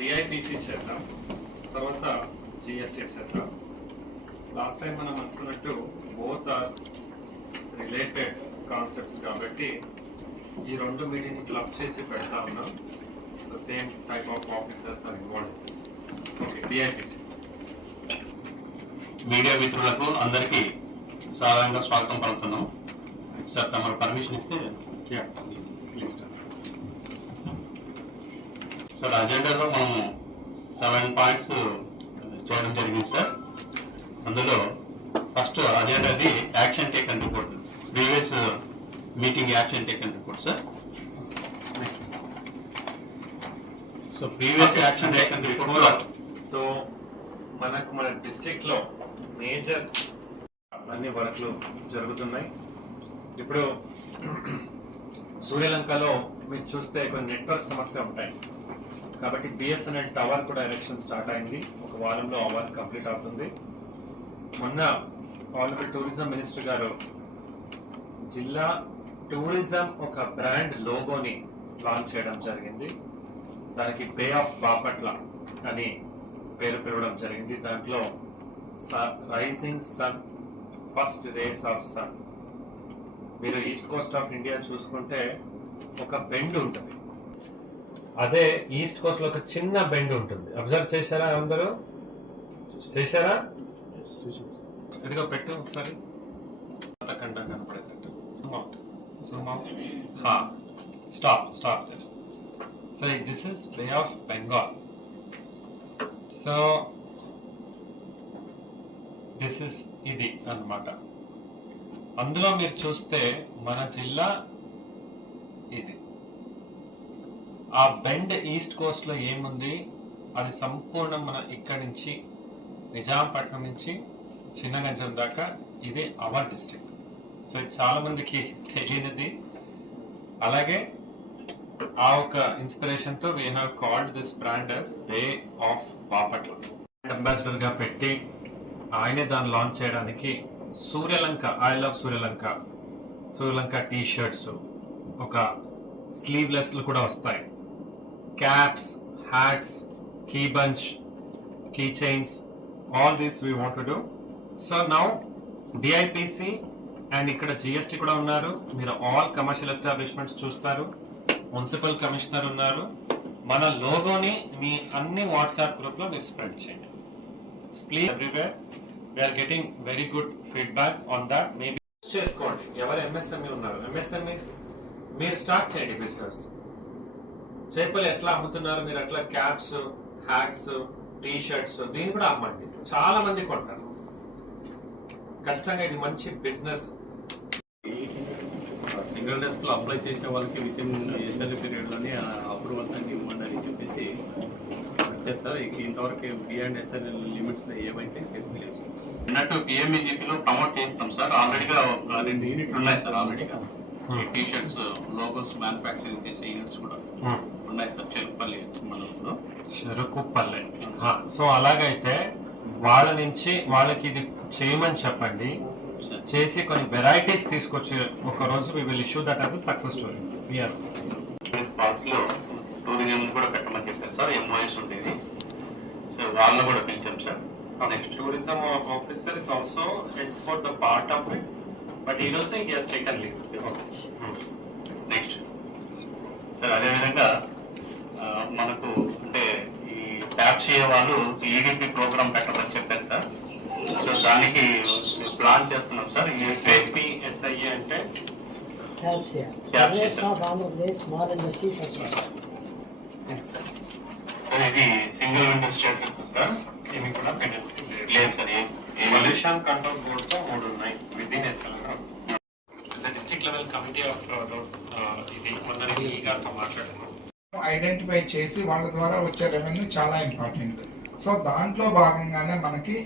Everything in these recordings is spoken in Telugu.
డిఐపిసి చేద్దాం, తర్వాత జిఎస్టీ చేద్దాం. లాస్ట్ టైం మనం అనుకున్నట్టు బోత్ ఆర్ రిలేటెడ్ కాన్సెప్ట్స్ కాబట్టి ఈ రెండు మీటింగ్ క్లబ్ చేసి పెడతా ఉన్నాం. The same type of officers are involve. Okay, DIPC. Media మిత్రులకు అందరికీ సాధారణంగా స్వాగతం పలుకుతున్నాం. సార్ తమరు పర్మిషన్ ఇస్తే ప్లీజ్. సార్ అజెండాలో మనం 7 పాయింట్స్ చేయడం జరిగింది సార్. అందులో ఫస్ట్ అజెండాది action taken report, previous meeting action taken report sir. So previous action taken report తో మనకు మన డిస్ట్రిక్ట్ లో మేజర్ అన్ని వర్క్లు జరుగుతున్నాయి. ఇప్పుడు సూర్యలంకలో మీరు చూస్తే కొన్ని నెట్వర్క్ సమస్య ఉంటాయి కాబట్టి బిఎస్ఎన్ఎల్ టవర్ కూడా ఎలక్షన్ స్టార్ట్ అయింది. ఒక వారంలో ఆ వర్క్ కంప్లీట్ అవుతుంది. మొన్న ఆనరబుల్ టూరిజం మినిస్టర్ గారు జిల్లా టూరిజం ఒక బ్రాండ్ లోగోని లాంచ్ చేయడం జరిగింది. దానికి బే ఆఫ్ బాపట్ల అని పేరు పిలవడం జరిగింది. దాంట్లో rising sun, first rays of sun. మీరు ఈస్ట్ కోస్ట్ ఆఫ్ ఇండియా చూసుకుంటే ఒక బెండ్ ఉంటుంది, అదే ఈస్ట్ కోస్ట్ లో ఒక చిన్న బెండ్ ఉంటుంది. అబ్జర్వ్ చేశారా? అందరూ చేశారా? ఇదిగో పెట్టు ఒకసారి, కండం కనపడేటట్టు. Stop. So this is bay of Bengal. So this is ఇది అన్నమాట. అందులో మీరు చూస్తే మన జిల్లా ఇది. ఆ బెండ్ ఈస్ట్ కోస్ట్ లో ఏముంది అది సంపూర్ణం మన ఇక్కడి నుంచి నిజాంపట్నం నుంచి చిన్నగంజం దాకా ఇది అవర్ డిస్ట్రిక్ట్. సో ఇది చాలా మందికి తెలియనిది. అలాగే ఆ ఒక ఇన్స్పిరేషన్ తో we have called this brand as bay of Bapatla. Ambassador గా పెట్టి ఆయనే దాన్ని లాంచ్ చేయడానికి Suryalanka, I love Suryalanka T shirts, ఒక స్లీవ్లెస్ కూడా వస్తాయి, caps, hats, key bunch, key chains, all these we want to do. So now DIPC and ఇక్కడ జిఎస్టీ కూడా ఉన్నారు. మీరు ఆల్ కమర్షియల్ ఎస్టాబ్లిష్మెంట్స్ చూస్తారు. మున్సిపల్ కమిషనర్ ఉన్నారు. మన లోగోని మీ అన్ని వాట్సాప్ గ్రూప్ లో మీరు స్ప్రెడ్ చేయండి. Please everywhere. We are getting very good feedback on that. Maybe చేసుకోండి. ఎవరు ఎంఎస్ఎంఈ ఉన్నారు, ఎంఎస్ఎంఈ మీరు స్టార్ట్ చేయండి బిజినెస్. చేపలు ఎట్లా అమ్ముతున్నారు మీరు, అట్లా క్యాప్స్, హ్యాట్స్, టీ షర్ట్స్ దీన్ని కూడా అమ్మండి. చాలా మంది కొంటారు. ఖచ్చితంగా ఇది మంచి బిజినెస్. సింగిల్ డెస్క్ లో అప్లై చేసిన వాళ్ళకి విత్ ఇన్ ఎస్ఎల్ఏ పీరియడ్ లోనే అప్రూవల్స్ అన్ని ఇవ్వండి అని చెప్పేసి వచ్చారు సార్. ఇంతవరకు బియాండ్ ఎస్ఎల్ఏ లిమిట్స్ ఏవైతే చేసుకోలేదు అన్నట్టు పిఎంఈజీపీలో ప్రమోట్ చేస్తాం సార్. ఆల్రెడీగా 2 యూనిట్లు ఉన్నాయి సార్. ఆల్రెడీగా టీ షర్ట్స్ లోగోస్ మ్యానుఫ్యాక్చరింగ్ చేసే యూనిట్స్ కూడా ఉన్నాయి సార్ చెరుకుపల్లి మండలంలో. చెరుకుపల్లి. సో అలాగైతే వాళ్ళ నుంచి వాళ్ళకి ఇది చేయమని చెప్పండి. చేసి కొన్ని వెరైటీస్ తీసుకొచ్చి ఒక రోజు we will issue that as success story. Parts లో టూరిజం కూడా పెట్టమని చెప్పారు సార్. ఎంఓఎస్ ఉండేది సో వాళ్ళని కూడా పిలిచాం sir. Next tourism officer is also it's for the part of it, but ఈ రోజు he has taken leave. Next sir అదేవిధంగా మనకు అంటే ఈ ట్యాప్సీఏ వాళ్ళు ఈడీపీ ప్రోగ్రామ్ పెట్టమని చెప్పారు సార్. సో దానికి ప్లాన్ చేస్తున్నాం సార్. ఏపీఎస్ఐఏ అంటే ఇది సింగిల్ విండో స్టేటస్ సార్. ఇవి కూడా లేదు సార్. పొల్యూషన్ కంట్రోల్ బోర్డ్ తో 3 ఉన్నాయి with in SLA. District level committee of ఇది కొందరికి ఈగాతో మాట్లాడాను. ఐడెంటిఫై చేసి వాళ్ళ ద్వారా వచ్చే రెవెన్యూ చాలా ఇంపార్టెంట్. సో దాంట్లో భాగంగానే మనకి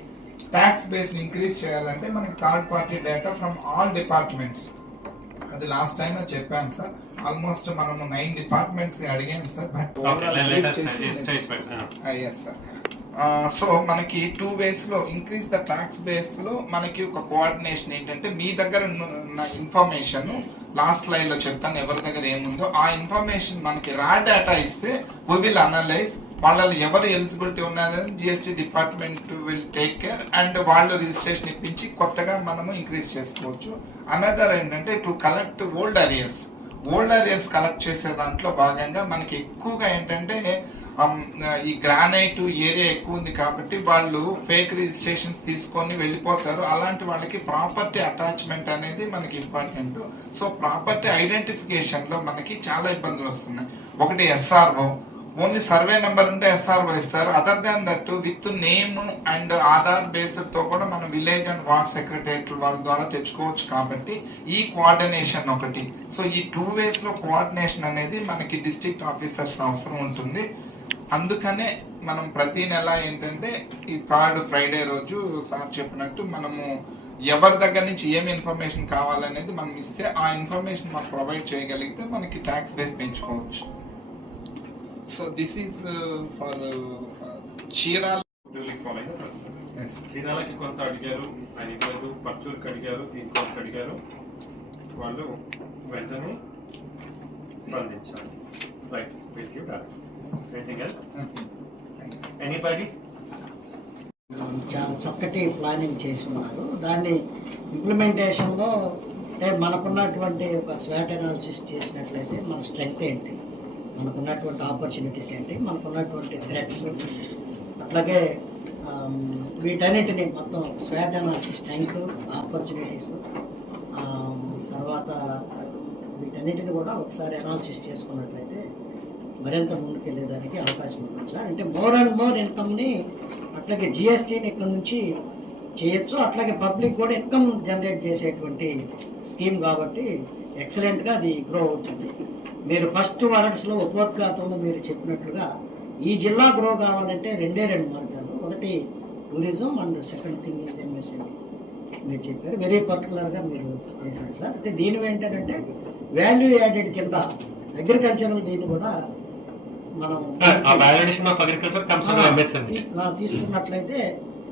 ట్యాక్స్ బేస్ ఇంక్రీజ్ చేయాలంటే మనకి third party data from all departments, అది లాస్ట్ టైం చెప్పాను సార్. ఆల్మోస్ట్ మనము 9 డిపార్ట్మెంట్స్ అడిగాను sir. But yes sir. So మనకి 2 ways లో ఇంక్రీజ్ ద ట్యాక్స్ బేస్ లో మనకి ఒక కోఆర్డినేషన్ ఏంటంటే మీ దగ్గర ఉన్న ఇన్ఫర్మేషన్ లాస్ట్ స్లైడ్ లో చెప్తాను ఎవరి దగ్గర ఏముందో ఆ ఇన్ఫర్మేషన్ మనకి రా డేటా ఇస్తే వి విల్ అనలైజ్ వాళ్ళలో ఎవరు ఎలిజిబిలిటీ ఉన్నదని GST department will take care and వాళ్ళు రిజిస్ట్రేషన్ ఇప్పించి కొత్తగా మనము ఇంక్రీజ్ చేసుకోవచ్చు. అనదర్ ఏంటంటే to collect old arrears collect చేసే దాంట్లో భాగంగా మనకి ఎక్కువగా ఏంటంటే ఈ గ్రానైట్ ఏరియా ఎక్కువ ఉంది కాబట్టి వాళ్ళు ఫేక్ రిజిస్ట్రేషన్స్ తీసుకొని వెళ్ళిపోతారు. అలాంటి వాళ్ళకి ప్రాపర్టీ అటాచ్మెంట్ అనేది మనకి ఇంపార్టెంట్. సో ప్రాపర్టీ ఐడెంటిఫికేషన్ లో మనకి చాలా ఇబ్బందులు వస్తున్నాయి. ఒకటి SRO, ఓన్లీ సర్వే నెంబర్ ఉంటే SRO ఇస్తారు. Other than that with name and Aadhaar based తో కూడా మనం విలేజ్ అండ్ వార్డ్ సెక్రటరియట్ వాళ్ళ ద్వారా తెచ్చుకోవచ్చు. కాబట్టి ఈ కోఆర్డినేషన్ ఒకటి. సో ఈ 2 ways లో కోఆర్డినేషన్ అనేది మనకి డిస్ట్రిక్ట్ ఆఫీసర్స్ అవసరం ఉంటుంది. అందుకనే మనం ప్రతి నెల ఏంటంటే ఈ 3rd Friday రోజు సార్ చెప్పినట్టు మనము ఎవరి దగ్గర నుంచి ఏమి ఇన్ఫర్మేషన్ కావాలనేది మనం ఇస్తే ఆ ఇన్ఫర్మేషన్ మాకు ప్రొవైడ్ చేయగలిగితే మనకి ట్యాక్స్ బేస్ పెంచుకోవచ్చు. So this is for Chirala. చీరాలకి కొంత అడిగారు, అడిగారు, పర్చూర్కి అడిగారు, ఇంకొకటి అడిగారు, వాళ్ళు వెంటనే స్పందించాలి. Right, will give that. Anything else? Anybody? చాలా చక్కటి ప్లానింగ్ చేసి ఉన్నారు. దాన్ని ఇంప్లిమెంటేషన్లో అంటే మనకున్నటువంటి ఒక స్వాట్ అనాలిసిస్ చేసినట్లయితే మన స్ట్రెంగ్త్ ఏంటి, మనకున్నటువంటి ఆపర్చునిటీస్ ఏంటి, మనకున్నటువంటి థ్రెట్స్, అట్లాగే వీటన్నిటిని మొత్తం స్వాట్ అనాలిసిస్, స్ట్రెంగ్త్, ఆపర్చునిటీస్, తర్వాత వీటన్నిటిని కూడా ఒకసారి అనాలిసిస్ చేసుకున్నట్లయితే మరింత ముందుకెళ్ళేదానికి అవకాశం ఉంటుంది సార్. అంటే మోర్ అండ్ మోర్ ఇన్కమ్ని అట్లాగే జిఎస్టీని ఇక్కడ నుంచి చేయొచ్చు. అట్లాగే పబ్లిక్ కూడా ఇన్కమ్ జనరేట్ చేసేటువంటి స్కీమ్ కాబట్టి ఎక్సలెంట్గా అది గ్రో అవుతుంది. మీరు ఫస్ట్ వర్డ్స్లో ఉపోద్ఘాతంలో మీరు చెప్పినట్లుగా ఈ జిల్లా గ్రో కావాలంటే 2 మార్గాలు. ఒకటి tourism and second thing is MSME. మీరు చెప్పారు, వెరీ పర్టికులర్గా మీరు చేశారు సార్. అంటే దీని ఏంటంటే వాల్యూ యాడెడ్ కింద అగ్రికల్చరల్ దీన్ని కూడా మనం తీసుకున్నట్లయితే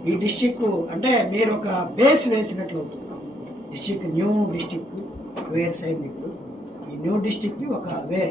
ఈ డిస్ట్రిక్ట్ అంటే మీరు ఒక బేస్ వేసినట్లు అవుతుంది. డిస్ట్రిక్ట్ న్యూ డిస్ట్రిక్ట్ వేర్స్ అయింది. ఇప్పుడు ఈ న్యూ డిస్ట్రిక్ట్కి ఒక వే